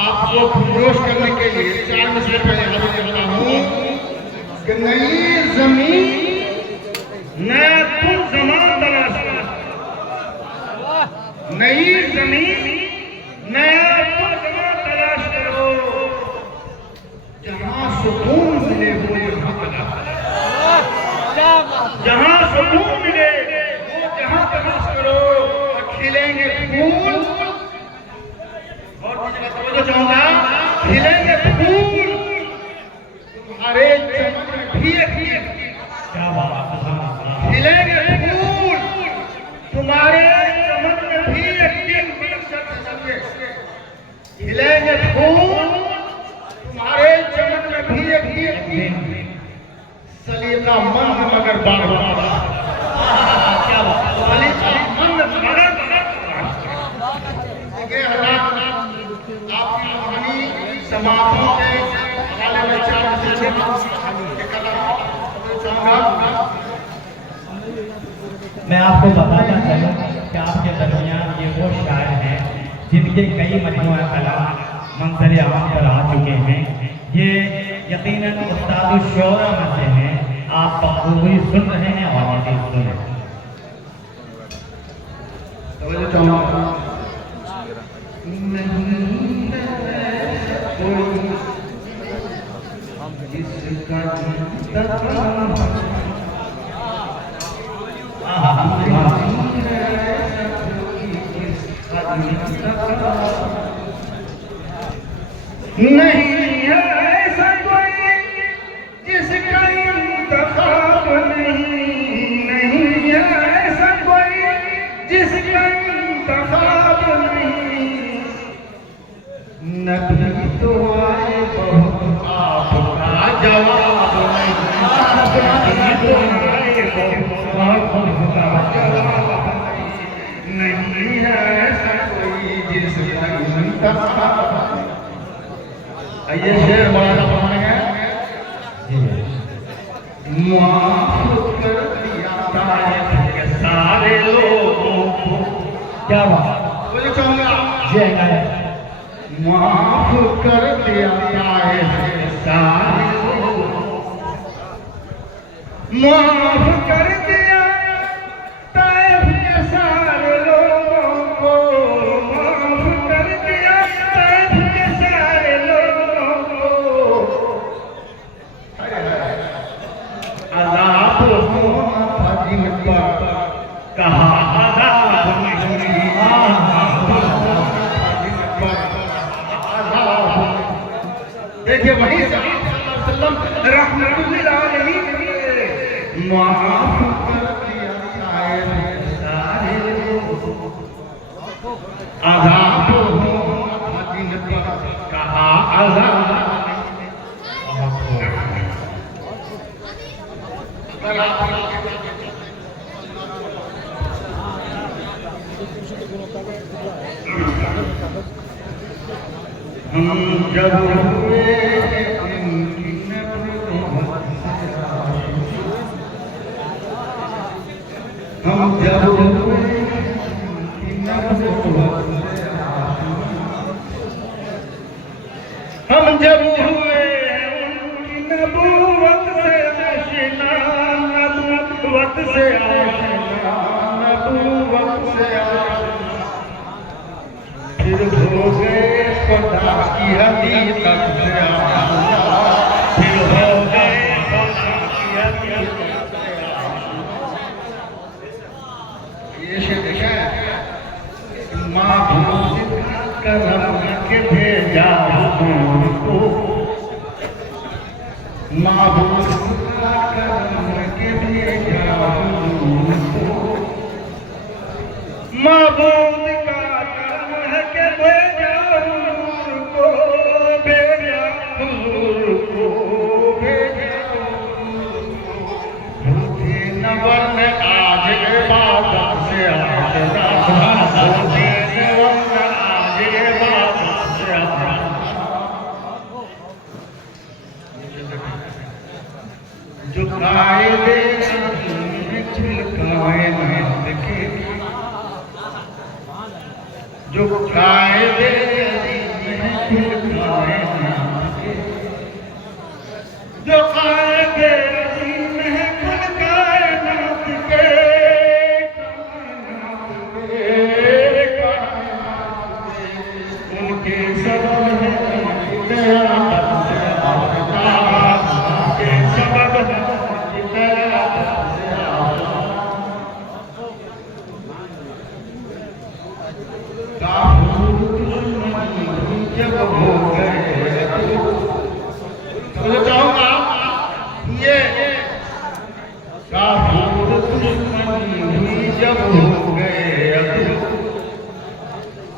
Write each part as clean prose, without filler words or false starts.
आपको पुरजोश करने के लिए 4 मिसरे पहले हाजिर करता हूँ कि नई जमीन नया तुम जमान तलाश करो, नई जमीन नया तुम जमान तलाश करो, जहां सुकून मिले वो जहां तलाश करो, जहां सुकून मिले वो जहां तलाश करो। खिलेंगे फूल, और तो चाहूंगा खिलेंगे फूल तुम्हारे चमन में भी एक दिन, क्या बात, खिलेंगे फूल तुम्हारे चमन में भी एक दिन, खिलेंगे फूल तुम्हारे चमन में भी एक दिन, सलीका मंद मगर बार बार, क्या बात, सलीका मंद मगर आपकी कहानी समाप्त के हवाले में 4 मैं आपको बताना चाहूँ कि आपके दरमियान ये वो शायर हैं जिनके कई मजमूआ कलाम मंज़र आम पर आ चुके हैं। ये यकीनन उस्ताद शोरा में से हैं। आप बखूबी सुन रहे हैं और आगे सुन रहे हैं। नहीं है ऐसा कोई जिसका इंतखाब नहीं, नहीं है ऐसा कोई जिसका इंतखाब नहीं, नबी तो आए बहुत आपका जवाब नहीं, नबी तो आए बहुत आपका जवाब नहीं है ऐसा कोई जिसका इंतखाब। आइए शेर बड़ा सा पढ़ाएंगे। माफ कर दिया ताइफ के सारे लोगों को, क्या बात, बोले चाहूंगा माफ कर दिया ताइफ के सारे लोगों को, माफ कर दिया ताइफ के सारे लोगों को, माफ कर दिया ताइफ के सारे लोगों को, अज़ाब हो फजिल पर कहा अज़ाब नहीं, देखिए वहीं से रहमतुल्लिल आलमीन माफ कर दिया सारे लोगों, अज़ाब हो फजिल पर कहा अज़ाब। हम जब हुए इनकी नबूवत से, हम जब हुए इनकी नबूवत से, हम जब हुए उनकी नबूवत से आशिना, नबूवत से आशिना, नबूवत से आशिना, फिर हो गए खुदा की हकीकत से आशिना, फिर हो गए खुदा की हकीकत से आशिना। ये शेर देखा है, माबूद करम के भेजा उनको, माबूद करम के भेजा उनको, माबूद का करम है के भेजा उनको, भेजा उनको, भेजा उनको, भूखे न वरन आज इबादत से आशना, भूखे न वरन आज इबादत से आशना। जो कायदे छिलकाए के जो कायदे रहीम है खुद कायनात के, उनके सबब है जब हो गए तो चाहूंगा ये काफूर दुश्मनी हुई जब हो गए,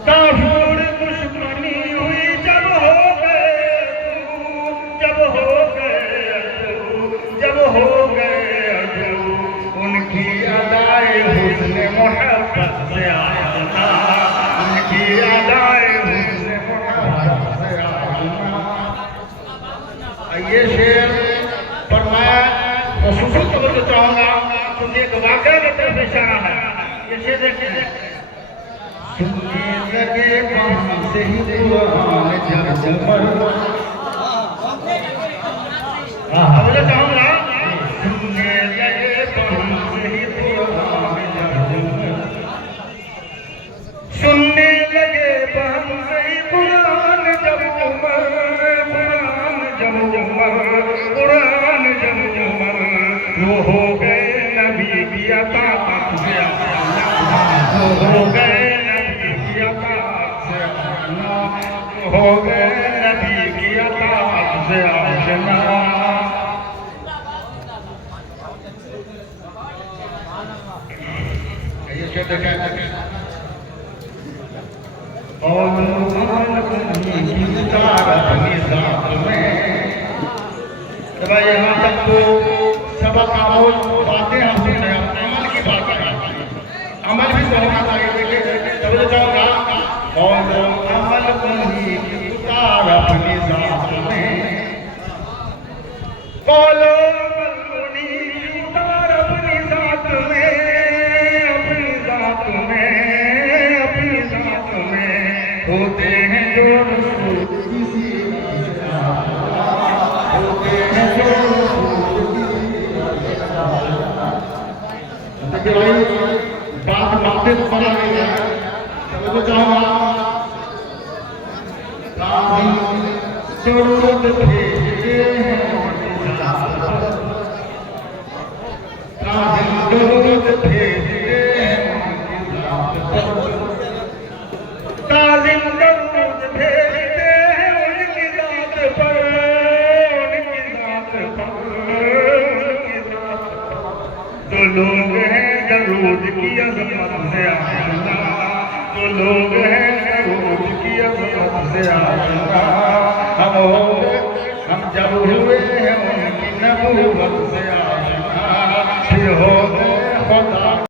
काफूर दुश्मनी हुई जब हो गए, जब हो गए, जब हो गए उनकी अदाए हुस्न मोहब्बत से आना, उनकी अदाए हुस्न मोहब्बत से आना। ये शेर पर मैं खुसूसी तौर पर चाहूंगा क्योंकि एक वाक़या की तरफ इशारा है। ये शेर देखिए, सुनने लगे पास से ही कुरान जब जबर, बोले चाहूंगा सुनने लगे पास से ही कुरान जब जबर, सुनने लगे पास से ही कुरान जब जबर, कुरान जब उमर वो हो गए नबी की अताअत से आना, वो हो गए नबी की अताअत से आना, हो गए नबी की अताअत से आना। ये शेर देखें, और भाई यहाँ तक तो सबक आमोज बातें हासिल है, अमल की बात है, अमल भी होना चाहिए। देखिए तब चाहूंगा और अमल नहीं उतार अपनी जात में, बोलो उतार अपनी जात में, अपनी जात में, अपनी जात में होते हैं जो किसी भाई बात बातें तो बना रही है, तो चाहूंगा जरूरत भेजते हैं जरूरत भेजते हैं तालिम जरूरत भेजते हैं उनकी जात पर, उनकी जात पर, उनकी जात पर। जो लोग हैं दरूद की अज़मत से आना, जो लोग हैं दरूद की अज़मत से आना, हम जब हुए हैं उनकी नबूवत से